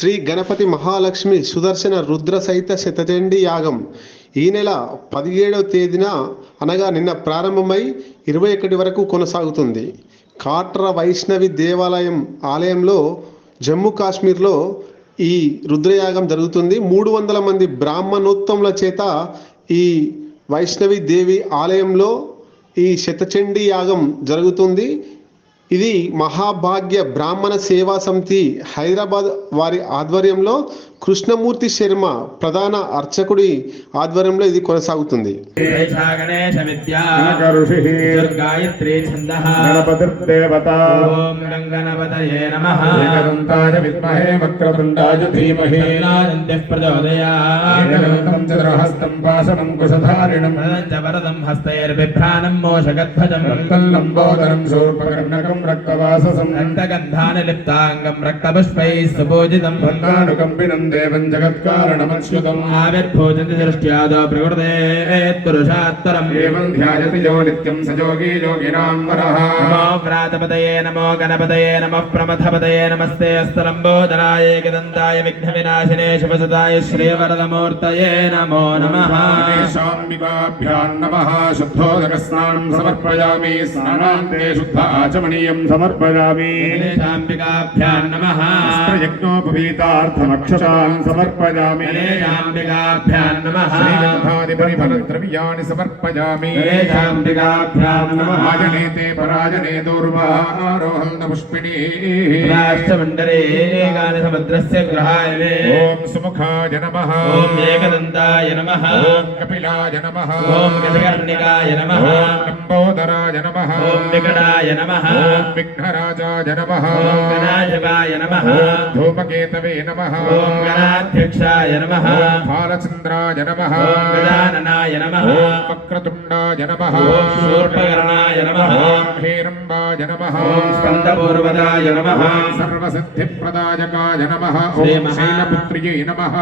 శ్రీ గణపతి మహాలక్ష్మి సుదర్శన రుద్ర సహిత శతచండీ యాగం ఈ నెల 17వ తేదీన అనగా నిన్న ప్రారంభమై 21 వరకు కొనసాగుతుంది. కాట్ర వైష్ణవి ఆలయంలో జమ్మూ కాశ్మీర్లో ఈ రుద్రయాగం జరుగుతుంది. 300 మంది బ్రాహ్మణోత్తముల చేత ఈ వైష్ణవి దేవి ఆలయంలో ఈ శతచండీ యాగం జరుగుతుంది. ఇది మహాభాగ్య బ్రాహ్మణ సేవా సమితి హైదరాబాద్ వారి ఆధ్వర్యంలో కృష్ణమూర్తి శర్మ ప్రధాన అర్చకుడి ఆధ్వర్యంలో ఇది కొనసాగుతుంది. దేవం జగత్కారణమచ్యుతం ఆవిర్భూజంతి దృష్ట్యాదో ప్రకృతేత్పురుషాత్తరం ఏవం ధ్యాయతి యో నిత్యం సయోగి యోగినాం వరః. నమో వ్రాతపతయే నమో గణపతయే నమః ప్రమథపతయే నమస్తే అస్తలంబోదరాయ ఏకదంతాయ విఘ్నవినాశినే శుభసదాయ శ్రీవరదమూర్తయే నమో నమః. శాంబికాభ్యాం నమః. శుద్ధోదకస్నానం సమర్పయామి. స్నానాంతే శుద్ధ ఆచమనీయం సమర్పయామి. శాంబికాభ్యాం నమః. యజ్ఞోపవీతార్థమక్షతాం సమర్పయామి. శాంబికాభ్యాం నమః. శ్రీగంధాదిపరిమళద్రవ్యాణి సమర్పయామి. శాంబికాభ్యాం నమః. ఆజనేతే పరాజనే దూర్వారోహణ పుష్పిణీ రాష్ట్రమండరే గాని సముద్రస్య గ్రహాయ. ఓం సుముఖాయ నమః. ఓం ఏకదంతాయ నమః. ఓం కపిలాయ నమః. ఓం గజకర్ణికాయ నమః. ఓం లంబోదరాయ నమః. ఓం వికటాయ నమః. ఓం విఘ్నరాజాయ నమః. ఓం గణాధిపాయ నమః. ఓం ధూమకేతవే నమః. ఓం గణాధ్యక్షాయ నమః. ఓం బాలచంద్రాయ నమః. ఓం గజాననాయ నమః. ఓం వక్రతుండాయ నమః. ఓం శూర్పకర్ణాయ నమః. ఓం హేరంబాయ నమః. ఓం స్కందపూర్వదాయ నమః. ఓం సర్వసిద్ధిప్రదాయకాయ నమః. ఓం శైలపుత్ర్యై నమః.